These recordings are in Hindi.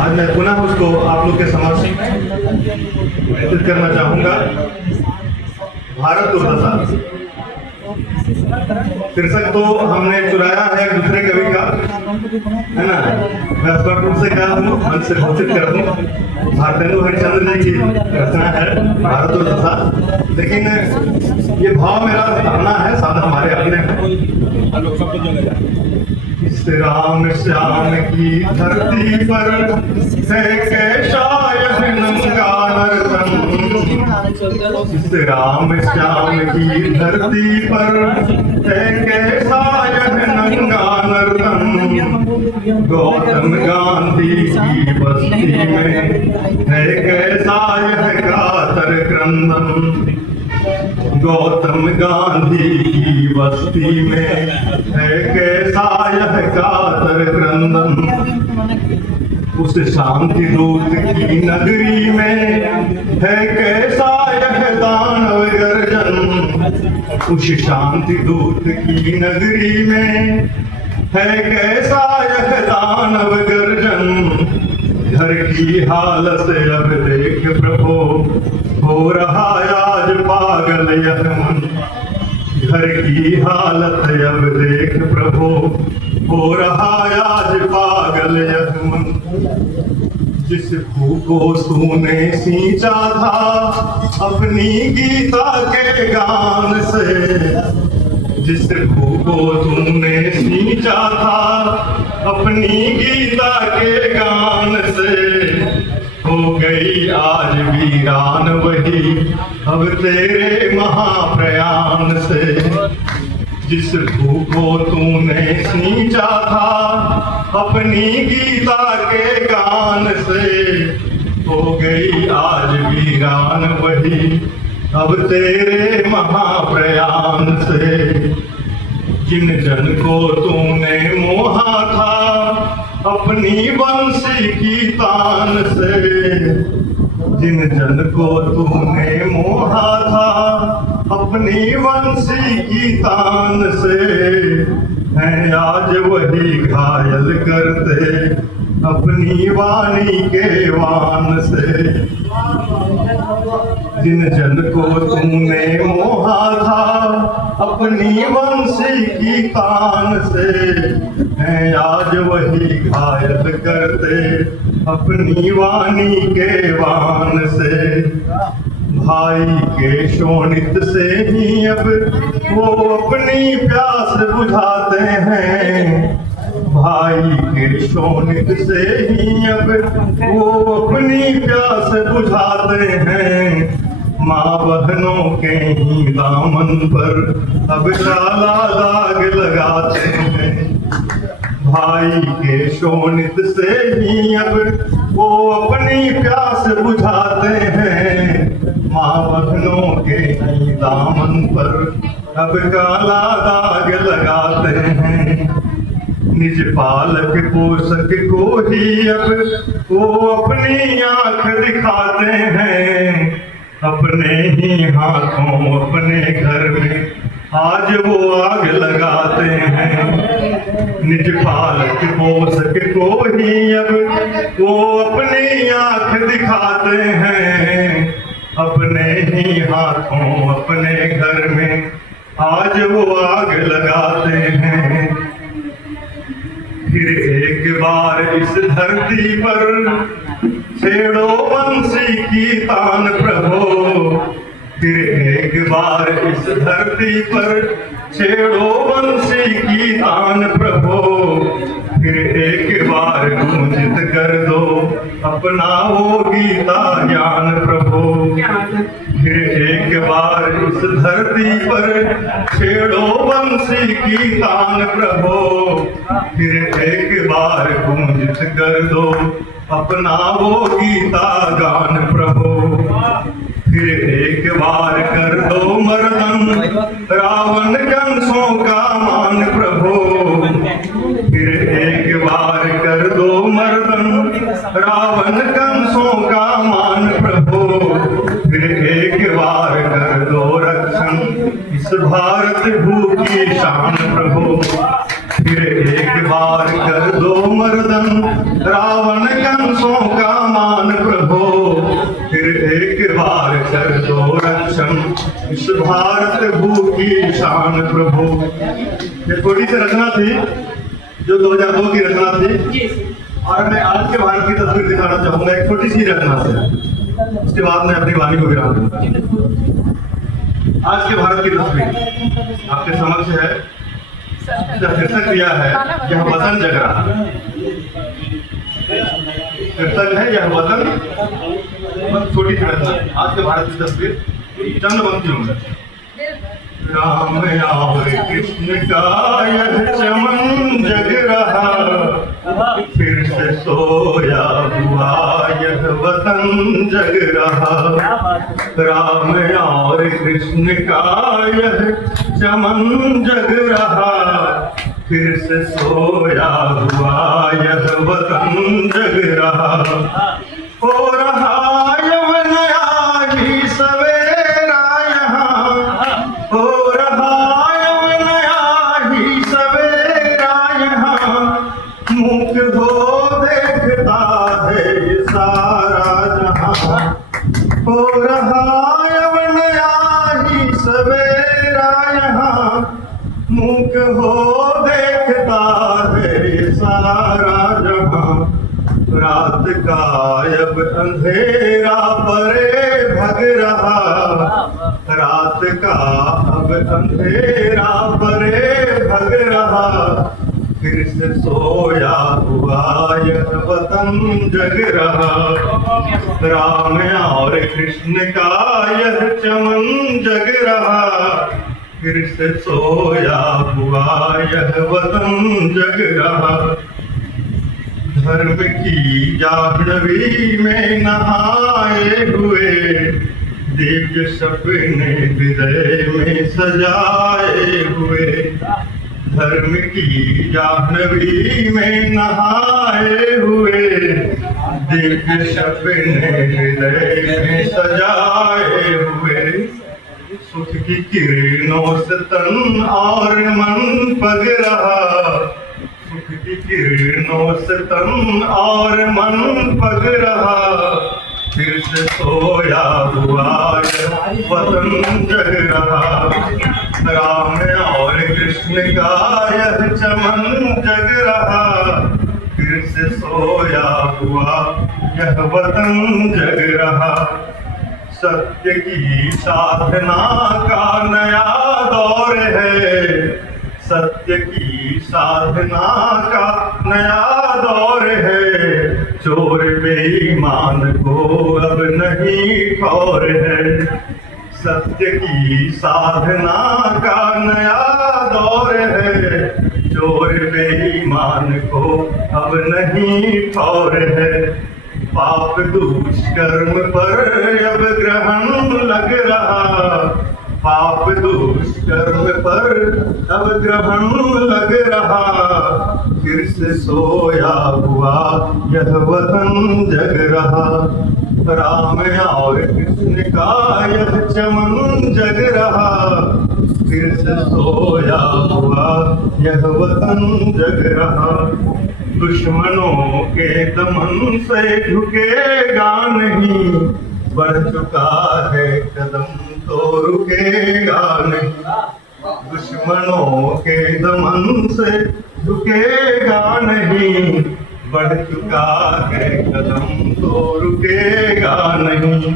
आज मैं पुनः उसको आप लोग के समक्ष प्रस्तुत करना चाहूंगा। भारत दुर्दशा शीर्षक तो हमने चुराया है दूसरे कवि का, है ना। मैं स्पष्ट रूप से कहा हूँ, मन से घोषित कर दूं, भारतेंदु हरिश्चंद्र जी की रचना है भारत दुर्दशा। लेकिन ये भाव मेरा अपना है, साथ हमारे अपने हैं। इस राम श्याम की धरती पर है कैसा यह नंगा नर्तन। इस राम श्याम की धरती पर है कैसा यह नंगा नर्तन। गौतम गांधी की बस्ती में है कैसा यह कातर क्रंदन। गौतम गांधी की बस्ती में है कैसा यह कातर क्रंदन। उस शांति दूत की नगरी में है कैसा यह दानव गर्जन। उस शांति दूत की नगरी में है कैसा यह दानव गर्जन। घर की हालत अब देख प्रभु, हो रहा आज पागल यह मन। घर की हालत अब देख प्रभु, हो रहा आज पागल यह मन। जिस भू को तूने सींचा था अपनी गीता के गान से। जिस भू को तूने सींचा था अपनी गीता के गान से। हो गई आज वीरान वही अब तेरे महाप्रयाण से। जिस भू को तूने सींचा था अपनी गीता के गान से। हो गई आज वीरान वही अब तेरे महाप्रयाण से। जिन जन को तूने मोहा था अपनी बंसी की तान से। जिन जन को तूने मोहा था अपनी बंसी की तान से। हैं आज वही घायल करते अपनी वाणी के वान से। जिन जन को तूने मोहा था अपनी बंसी की तान से। हैं आज वही घायल करते अपनी वाणी के वान से। भाई के शोणित से ही अब वो अपनी प्यास बुझाते हैं। भाई के शोणित से ही अब वो अपनी प्यास बुझाते हैं। माँ बहनों के ही दामन पर अब काला दाग लगाते हैं। भाई के शोणित से ही अब वो अपनी प्यास बुझाते हैं। माँ बहनों के ही दामन पर अब काला दाग लगाते हैं। निज पालक पोषक को ही अब वो अपनी आंख दिखाते हैं। अपने ही हाथों अपने घर में आज वो आग लगाते हैं। निज पालक पोषक को ही अब वो अपनी आंख दिखाते हैं। अपने ही हाथों अपने घर में आज वो आग लगाते हैं। फिर एक बार इस धरती पर छेड़ो बंसी की तान प्रभु। फिर एक बार इस धरती पर छेड़ो बंसी की तान प्रभु। फिर एक बार गूंजित कर दो अपना वो गीता ज्ञान प्रभु। फिर एक बार इस धरती पर छेड़ो बंसी की तान प्रभु। फिर एक बार गूंजित कर दो अपना वो गीता गान प्रभु। फिर एक बार कर दो मर्दन रावण कंसों का मान प्रभु। फिर एक बार कर दो मर्दन रावण कंसों का मान प्रभु। फिर एक बार कर दो रक्षण इस भारत भू की शान प्रभु। फिर एक बार कर दो मर्दन रावण कंसों का मान प्रभो, फिर एक बार कर दो रक्षण इस भारत भू की शान प्रभु। ये थोड़ी सी रचना थी जो 2002 की रचना थी, और मैं आज के भारत की तस्वीर दिखाना चाहूंगा एक छोटी सी रचना से। उसके बाद मैं अपनी वाणी को विराम दूंगा। आज के भारत की तस्वीर आपके समक्ष है, जिसका शीर्षक दिया है यह वतन जग रहा। शीर्षक है यह वतन, बस छोटी सी रचना। आज के भारत की तस्वीर चंद पंक्तियों में। राम और कृष्ण का यह चमन जग रहा, फिर से सोया हुआ यह वतन जग रहा। राम और कृष्ण का यह चमन जग रहा, फिर से सोया हुआ यह वतन जग रहा। हो रहा यह नया ही सवेरा यहाँ, हो रहा यह नया ही सवेरा यहाँ। मूक हो देखता है ये सारा जहाँ, हो रहा यह नया ही सवेरा यहाँ। मूक हो देखता है ये सारा जहाँ। रात का अब अंधेरा परे भग रहा, रात का अब अंधेरा परे भग रहा। फिर से सोया हुआ यह वतन जग रहा। राम और कृष्ण का यह चमन जग रहा, फिर से सोया हुआ यह वतन जग रहा। धर्म की जाह्नवी में नहाए हुए, दिव्य सपने हृदय में सजाए हुए। धर्म की जाह्नवी में नहाए हुए, दिव्य सपने हृदय में सजाए हुए। सुख की किरणों से तन और मन पग रहा, सुख की किरणों से तन और मन पग रहा। फिर से सोया हुआ यह वतन जग रहा। राम और कृष्ण का यह चमन जग रहा, फिर से सोया हुआ यह वतन जग रहा। सत्य की साधना का नया दौर है, सत्य की साधना का नया दौर है। चोर बेईमान को अब नहीं ठौर है, सत्य की साधना का नया दौर है। चोर बेईमान को अब नहीं ठौर है। पाप दुष्कर्म पर अब ग्रहण लग रहा, पाप दुष्कर्म पर अब ग्रहण लग रहा। फिर से सोया हुआ यह वतन जग रहा। राम और कृष्ण का यह चमन जग रहा, फिर से सोया हुआ यह वतन जग रहा। दुश्मनों के दमन से झुकेगा नहीं, बढ़ चुका है कदम तो रुकेगा नहीं। दुश्मनों के दमन से झुकेगा नहीं, बढ़ चुका है कदम तो रुकेगा नहीं।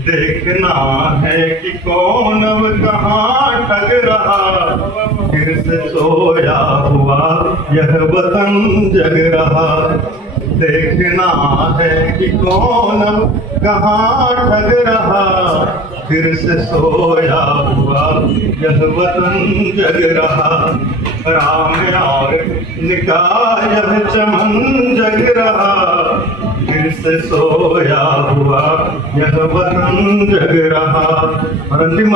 देखना है कि कौन अब कहाँ ठग रहा, फिर से सोया हुआ यह वतन जग रहा। देखना है कि कौन अब कहाँ ठग रहा, फिर से सोया हुआ यह वतन जग रहा। राम और कृष्ण का यह चमन जग रहा, फिर से सोया हुआ यह वतन जग रहा। और अंतिम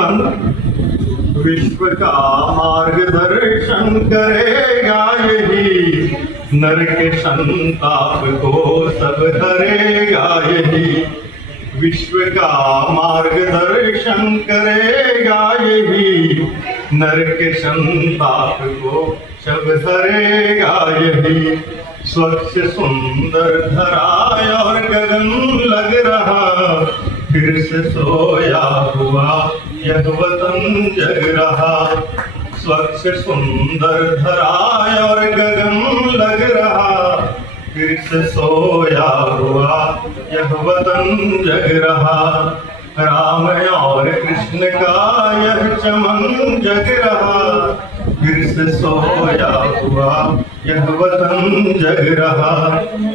विश्व का मार्गदर्शन करेगा यही, नर के संताप को सब हरेगा यही। विश्व का मार्गदर्शन करेगा यही, नर के संताप को सब हरेगा यही। स्वच्छ सुंदर धरा और गगन लग रहा, फिर से सोया हुआ यह वतन जग रहा। स्वच्छ सुंदर धरा और गगन लग रहा, फिर से सोया हुआ यह वतन जग रहा। राम और कृष्ण का यह चमन जग रहा, फिर से सोया हुआ यह वतन जग रहा।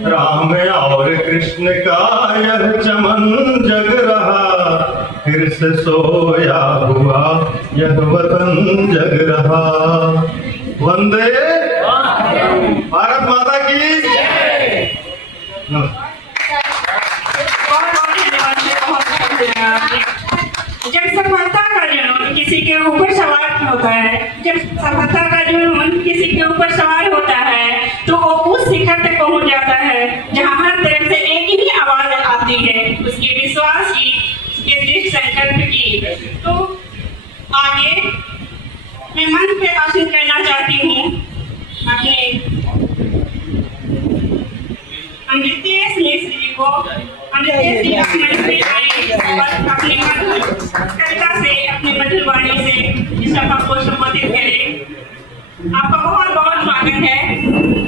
राम और कृष्ण का यह चमन जग रहा, फिर से सोया हुआ यह वतन जग रहा। वंदे भारत माता की नमस्कार। जब सफलता का जुनून किसी के ऊपर सवार होता है, जब सफलता का जुनून किसी के ऊपर सवार होता है, तो वो उस शिखर तक पहुंच जाता है जहां हर तरफ से एक ही आवाज आती है, उसके विश्वास की, उसके दृढ़ संकल्प की। तो आगे मैं मन पे आसन करना चाहती हूँ अपने अमृतेश मिश्र जी को। अमृतेश जी अपने कविता से, अपनी मधुर वाणी से इस सभा को संबोधित करें। आपका बहुत बहुत स्वागत है।